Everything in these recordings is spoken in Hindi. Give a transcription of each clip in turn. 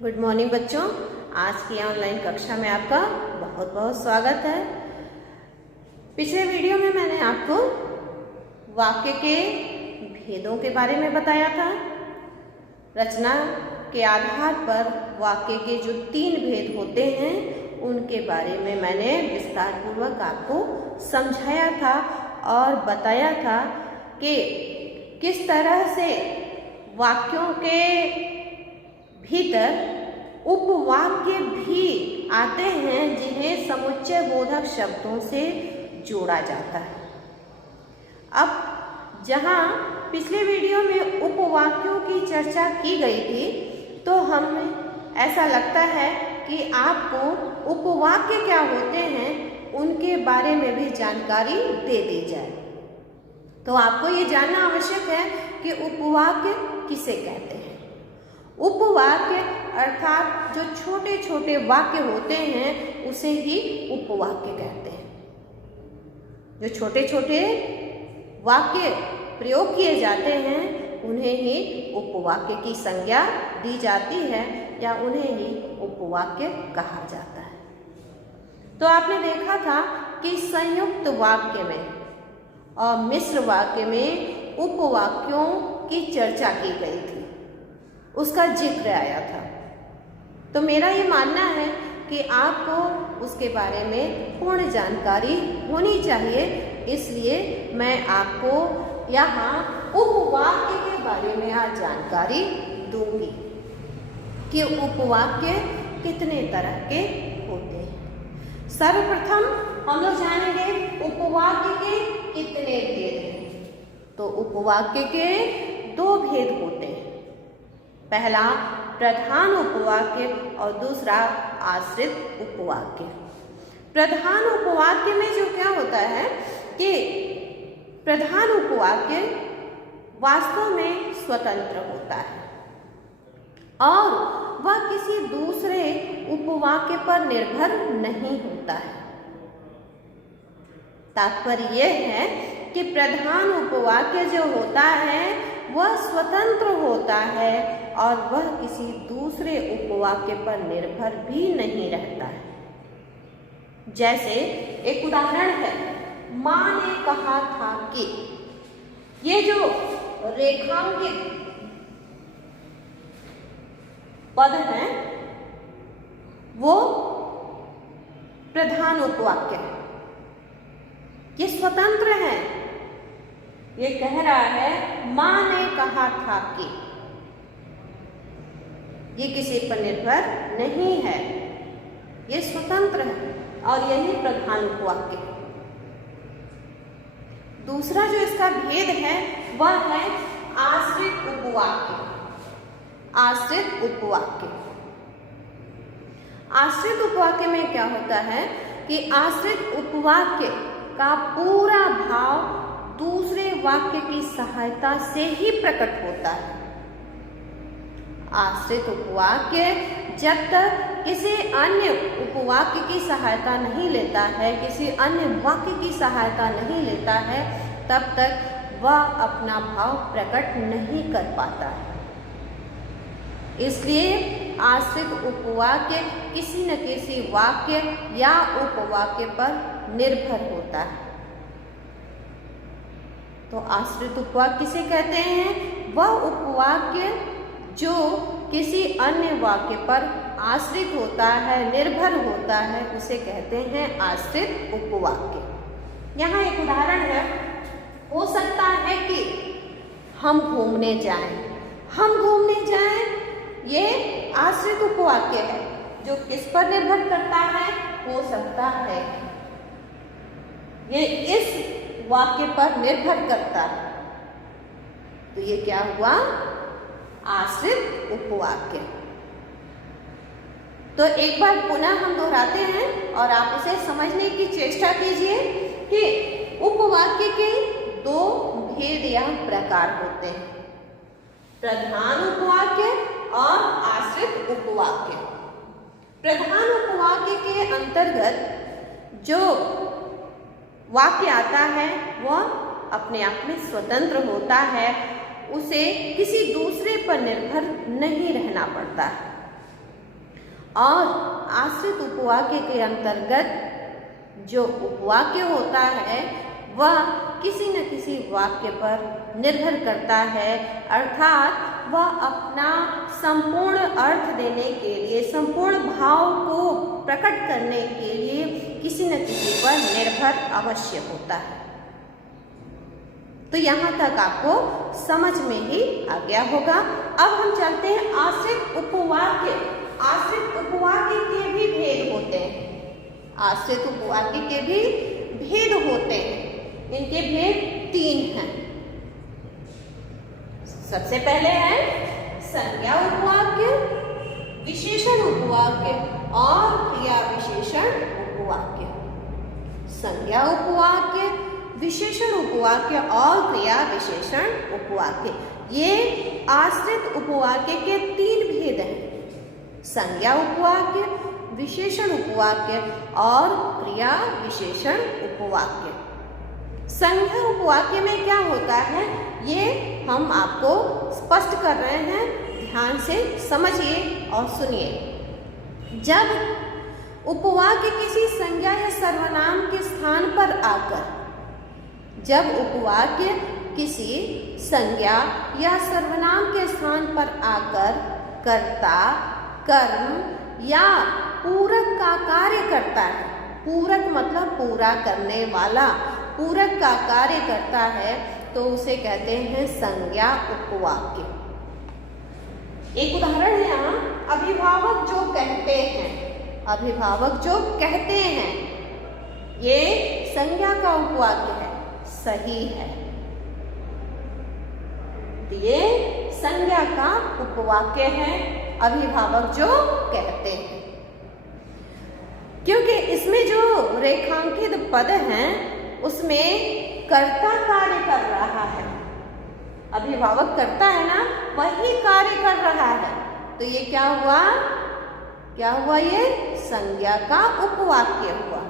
गुड मॉर्निंग बच्चों। आज की ऑनलाइन कक्षा में आपका बहुत बहुत स्वागत है। पिछले वीडियो में मैंने आपको वाक्य के भेदों के बारे में बताया था। रचना के आधार पर वाक्य के जो 3 भेद होते हैं उनके बारे में मैंने विस्तार पूर्वक आपको समझाया था और बताया था कि किस तरह से वाक्यों के भीतर उपवाक्य भी आते हैं जिन्हें समुच्चय बोधक शब्दों से जोड़ा जाता है। अब जहाँ पिछले वीडियो में उपवाक्यों की चर्चा की गई थी तो हमें ऐसा लगता है कि आपको उपवाक्य क्या होते हैं उनके बारे में भी जानकारी दे दी जाए। तो आपको ये जानना आवश्यक है कि उपवाक्य किसे कहते हैं। उपवाक्य अर्थात जो छोटे छोटे वाक्य होते हैं उसे ही उपवाक्य कहते हैं। जो छोटे छोटे वाक्य प्रयोग किए जाते हैं उन्हें ही उपवाक्य की संज्ञा दी जाती है या उन्हें ही उपवाक्य कहा जाता है। तो आपने देखा था कि संयुक्त वाक्य में और मिश्र वाक्य में उपवाक्यों की चर्चा की गई थी, उसका जिक्र आया था। तो मेरा ये मानना है कि आपको उसके बारे में पूर्ण जानकारी होनी चाहिए, इसलिए मैं आपको यहाँ उपवाक्य के बारे में आज जानकारी दूंगी कि उपवाक्य कितने तरह के होते हैं। सर्वप्रथम हम लोग जानेंगे उपवाक्य के कितने भेद हैं। तो उपवाक्य के 2 भेद होते हैं। पहला प्रधान उपवाक्य और दूसरा आश्रित उपवाक्य। प्रधान उपवाक्य में जो क्या होता है कि प्रधान उपवाक्य वास्तव में स्वतंत्र होता है और वह किसी दूसरे उपवाक्य पर निर्भर नहीं होता है। तात्पर्य यह है कि प्रधान उपवाक्य जो होता है वह स्वतंत्र होता है और वह किसी दूसरे उपवाक्य पर निर्भर भी नहीं रहता है। जैसे एक उदाहरण है, माँ ने कहा था कि। ये जो रेखांकित पद हैं वो प्रधान उपवाक्य है। ये स्वतंत्र है। ये कह रहा है माँ ने कहा था कि। ये किसी पर निर्भर नहीं है, ये स्वतंत्र है और यही प्रधान उपवाक्य है। दूसरा जो इसका भेद है वह है आश्रित उपवाक्य। आश्रित उपवाक्य। आश्रित उपवाक्य में क्या होता है कि आश्रित उपवाक्य का पूरा भाव दूसरे वाक्य की सहायता से ही प्रकट होता है। आश्रित उपवाक्य जब तक किसी अन्य उपवाक्य की सहायता नहीं लेता है, किसी अन्य वाक्य की सहायता नहीं लेता है, तब तक वह अपना भाव प्रकट नहीं कर पाता है। इसलिए आश्रित उपवाक्य किसी न किसी वाक्य या उपवाक्य पर निर्भर होता है। तो आश्रित उपवाक्य किसे कहते हैं? वह उपवाक्य जो किसी अन्य वाक्य पर आश्रित होता है, निर्भर होता है, उसे कहते हैं आश्रित उपवाक्य। यहाँ एक उदाहरण है, हो सकता है कि हम घूमने जाएं। हम घूमने जाएं, ये आश्रित उपवाक्य है जो किस पर निर्भर करता है? हो सकता है, ये इस वाक्य पर निर्भर करता है। तो ये क्या हुआ? आश्रित उपवाक्य। तो एक बार पुनः हम दोहराते हैं और आप उसे समझने की चेष्टा कीजिए कि उपवाक्य के 2 भेद या प्रकार होते हैं, प्रधान उपवाक्य और आश्रित उपवाक्य। प्रधान उपवाक्य के अंतर्गत जो वाक्य आता है वह अपने आप में स्वतंत्र होता है, उसे किसी दूसरे पर निर्भर नहीं रहना पड़ता है। और आश्रित उपवाक्य के अंतर्गत जो उपवाक्य होता है वह किसी न किसी वाक्य पर निर्भर करता है, अर्थात वह अपना संपूर्ण अर्थ देने के लिए, संपूर्ण भाव को प्रकट करने के लिए किसी न किसी पर निर्भर अवश्य होता है। तो यहाँ तक आपको समझ में ही आ गया होगा। अब हम चलते हैं आश्रित उपवाक्य। आश्रित उपवाक्य के भी भेद होते हैं। आश्रित उपवाक्य के भी भेद होते हैं। इनके भेद 3 हैं। सबसे पहले है संज्ञा उपवाक्य, विशेषण उपवाक्य और क्रिया विशेषण उपवाक्य। संज्ञा उपवाक्य, विशेषण उपवाक्य और क्रिया विशेषण उपवाक्य, ये आश्रित उपवाक्य के 3 भेद हैं। संज्ञा उपवाक्य, विशेषण उपवाक्य और क्रिया विशेषण उपवाक्य। संज्ञा उपवाक्य में क्या होता है ये हम आपको स्पष्ट कर रहे हैं, ध्यान से समझिए और सुनिए। जब उपवाक्य किसी संज्ञा या सर्वनाम के स्थान पर आकर, जब उपवाक्य किसी संज्ञा या सर्वनाम के स्थान पर आकर कर्ता, कर्म या पूरक का कार्य करता है, पूरक मतलब पूरा करने वाला, पूरक का कार्य करता है, तो उसे कहते हैं संज्ञा उपवाक्य। एक उदाहरण है यहाँ, अभिभावक जो कहते हैं, अभिभावक जो कहते हैं, ये संज्ञा का उपवाक्य है, सही है। ये संज्ञा का उपवाक्य है, अभिभावक जो कहते हैं, क्योंकि इसमें जो रेखांकित पद हैं उसमें कर्ता कार्य कर रहा है। अभिभावक करता है ना, वही कार्य कर रहा है, तो ये क्या हुआ? क्या हुआ? ये संज्ञा का उपवाक्य हुआ,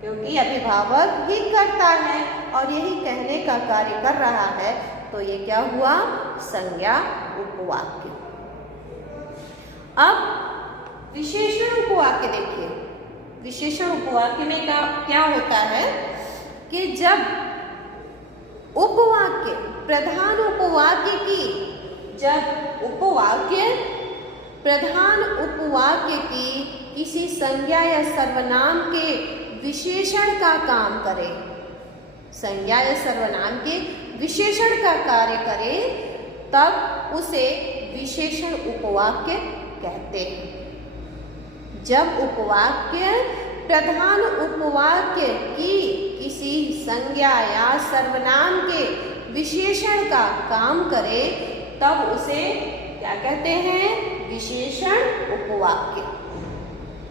क्योंकि अभिभावक ही करता है और यही कहने का कार्य कर रहा है, तो ये क्या हुआ? संज्ञा उपवाक्य। अब विशेषण उपवाक्य देखिए। विशेषण उपवाक्य में क्या होता है कि जब उपवाक्य, प्रधान उपवाक्य की, जब उपवाक्य प्रधान उपवाक्य की किसी संज्ञा या सर्वनाम के विशेषण का काम करे, संज्ञा या सर्वनाम के विशेषण का कार्य करे, तब उसे विशेषण उपवाक्य कहते हैं। जब उपवाक्य प्रधान उपवाक्य की किसी संज्ञा या सर्वनाम के विशेषण का काम करे, तब उसे क्या कहते हैं? विशेषण उपवाक्य।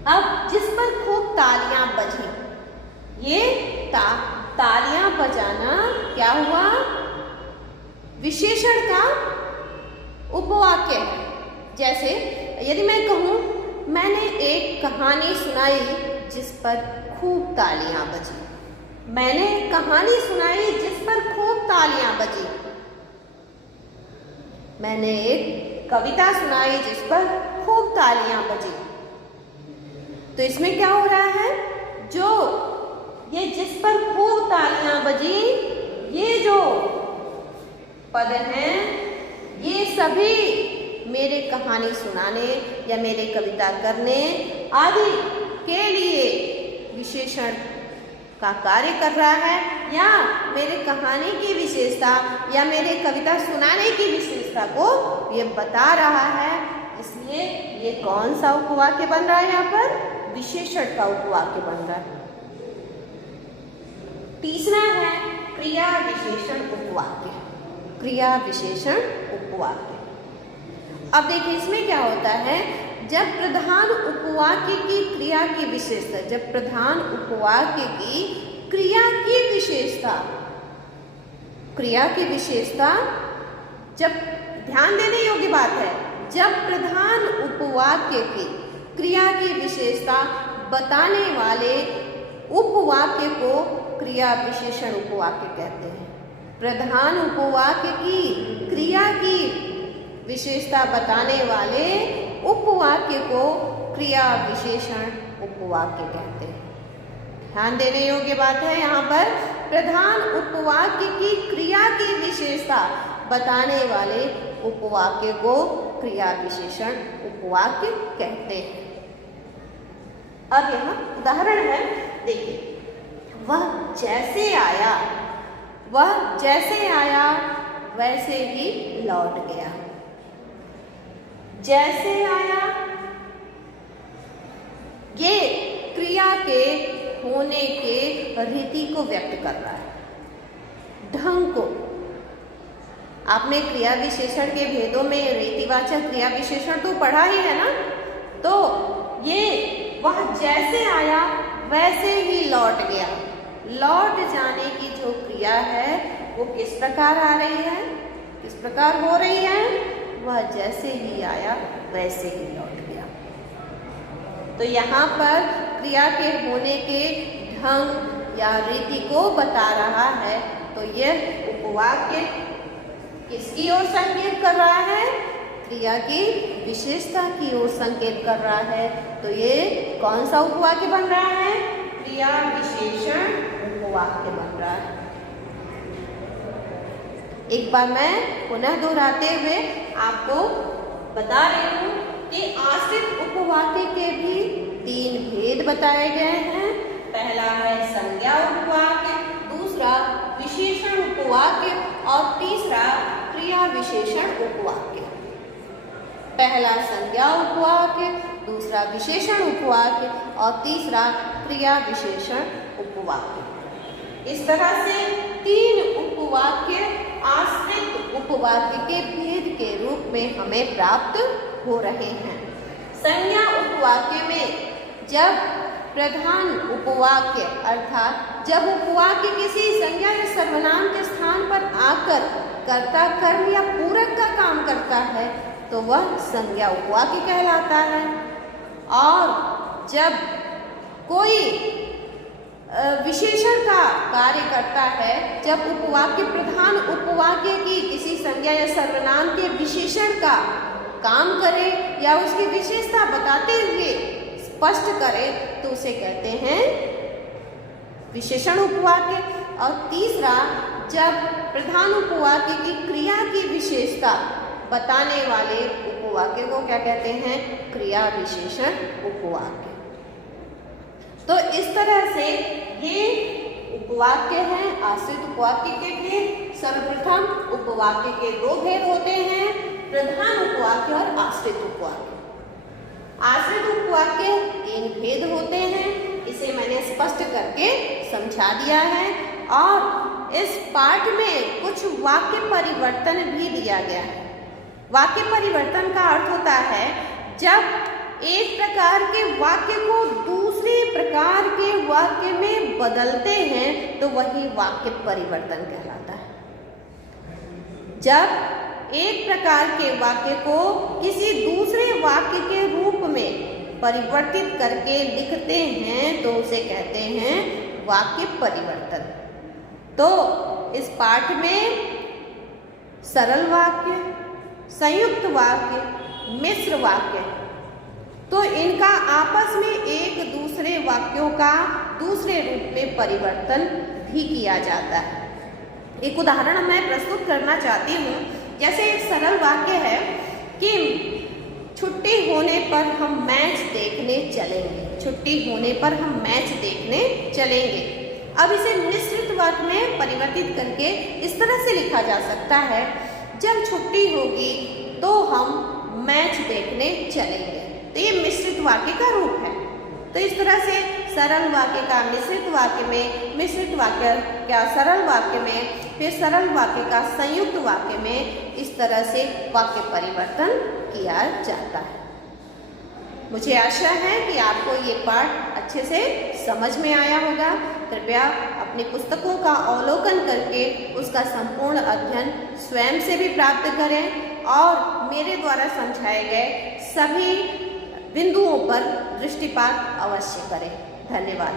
अब जिस पर खूब तालियां बजी, ये तालियां बजाना क्या हुआ? विशेषण का उपवाक्य है। जैसे यदि मैं कहूँ मैंने एक कहानी सुनाई जिस पर खूब तालियां बजी, मैंने कहानी सुनाई जिस पर खूब तालियां बजी, मैंने एक कविता सुनाई जिस पर खूब तालियां बजी। तो इसमें क्या हो रहा है? जो ये जिस पर खूब तालियां बजी, ये जो पद हैं, ये सभी मेरे कहानी सुनाने या मेरे कविता करने आदि के लिए विशेषण का कार्य कर रहा है, या मेरे कहानी की विशेषता या मेरे कविता सुनाने की विशेषता को ये बता रहा है। इसलिए ये कौन सा उपवाक्य बन रहा है? यहाँ पर विशेषण का उपवाक्य बन रहा है। तीसरा है क्रिया विशेषण उपवाक्य। क्रिया विशेषण उपवाक्य। अब देखिए इसमें क्या होता है, जब प्रधान उपवाक्य की क्रिया की विशेषता, जब प्रधान उपवाक्य की क्रिया की विशेषता, क्रिया की विशेषता, जब ध्यान देने योग्य बात है, जब प्रधान उपवाक्य की क्रिया की विशेषता बताने वाले उपवाक्य को क्रिया विशेषण उपवाक्य कहते हैं। प्रधान उपवाक्य की क्रिया की विशेषता बताने वाले उपवाक्य को क्रिया विशेषण उपवाक्य कहते हैं। ध्यान देने योग्य बात है यहाँ पर, प्रधान उपवाक्य की क्रिया की विशेषता बताने वाले उपवाक्य को क्रिया विशेषण उपवाक्य कहते हैं। अब यहाँ उदाहरण है, देखिए, वह जैसे आया, वह जैसे आया वैसे ही लौट गया। जैसे आया ये क्रिया के होने के रीति को व्यक्त कर रहा है, ढंग को। आपने क्रिया विशेषण के भेदों में रीतिवाचक क्रिया विशेषण तो पढ़ा ही है ना। तो ये वह जैसे आया वैसे ही लौट गया, लौट जाने की जो क्रिया है वो किस प्रकार आ रही है, किस प्रकार हो रही है? वह जैसे ही आया वैसे ही लौट गया। तो यहाँ पर क्रिया के होने के ढंग या रीति को बता रहा है। तो यह उपवाक्य किसकी ओर संकेत कर रहा है? क्रिया की विशेषता की ओर संकेत कर रहा है। तो ये कौन सा उपवाक्य बन रहा है? क्रिया विशेषण उपवाक्य बन रहा है। एक बार मैं पुनः दोहराते हुए आपको बता रही हूँ कि आश्रित उपवाक्य के भी 3 भेद बताए गए हैं। पहला है संज्ञा उपवाक्य, दूसरा विशेषण उपवाक्य और तीसरा क्रिया विशेषण उपवाक्य। पहला संज्ञा उपवाक्य, दूसरा विशेषण उपवाक्य और तीसरा क्रिया विशेषण उपवाक्य। इस तरह से 3 उपवाक्य आश्रित उपवाक्य के भेद के रूप में हमें प्राप्त हो रहे हैं। संज्ञा उपवाक्य में जब प्रधान उपवाक्य अर्थात जब उपवाक्य किसी संज्ञा या सर्वनाम के स्थान पर आकर कर्ता, कर्म या पूरक का काम करता है तो वह संज्ञा उपवाक्य कहलाता है। और जब कोई विशेषण का कार्य करता है, जब उपवाक्य प्रधान उपवाक्य की किसी संज्ञा या सर्वनाम के विशेषण का काम करे या उसकी विशेषता बताते हुए स्पष्ट करे तो उसे कहते हैं विशेषण उपवाक्य। और तीसरा, जब प्रधान उपवाक्य की क्रिया की विशेषता बताने वाले उपवाक्य को क्या कहते हैं? क्रिया विशेषण उपवाक्य। तो इस तरह से ये उपवाक्य हैं आश्रित उपवाक्य के भेद। सर्वप्रथम उपवाक्य के 2 भेद होते हैं, प्रधान उपवाक्य और आश्रित उपवाक्य। आश्रित उपवाक्य 3 भेद होते हैं, इसे मैंने स्पष्ट करके समझा दिया है। और इस पाठ में कुछ वाक्य परिवर्तन भी दिया गया है। वाक्य परिवर्तन का अर्थ होता है जब एक प्रकार के वाक्य को दूसरे प्रकार के वाक्य में बदलते हैं तो वही वाक्य परिवर्तन कहलाता है। जब एक प्रकार के वाक्य को किसी दूसरे वाक्य के रूप में परिवर्तित करके लिखते हैं तो उसे कहते हैं वाक्य परिवर्तन। तो इस पाठ में सरल वाक्य, संयुक्त वाक्य, मिश्र वाक्य, तो इनका आपस में एक दूसरे वाक्यों का दूसरे रूप में परिवर्तन भी किया जाता है। एक उदाहरण मैं प्रस्तुत करना चाहती हूँ। जैसे एक सरल वाक्य है कि छुट्टी होने पर हम मैच देखने चलेंगे। छुट्टी होने पर हम मैच देखने चलेंगे। अब इसे मिश्रित वाक्य में परिवर्तित करके इस तरह से लिखा जा सकता है, जब छुट्टी होगी तो हम मैच देखने चलेंगे। तो ये मिश्रित वाक्य का रूप है। तो इस तरह से सरल वाक्य का मिश्रित वाक्य में, मिश्रित वाक्य का सरल वाक्य में, फिर सरल वाक्य का संयुक्त वाक्य में इस तरह से वाक्य परिवर्तन किया जाता है। मुझे आशा है कि आपको ये पाठ अच्छे से समझ में आया होगा। कृपया अपनी पुस्तकों का अवलोकन करके उसका संपूर्ण अध्ययन स्वयं से भी प्राप्त करें और मेरे द्वारा समझाए गए सभी बिंदुओं पर दृष्टिपात अवश्य करें। धन्यवाद।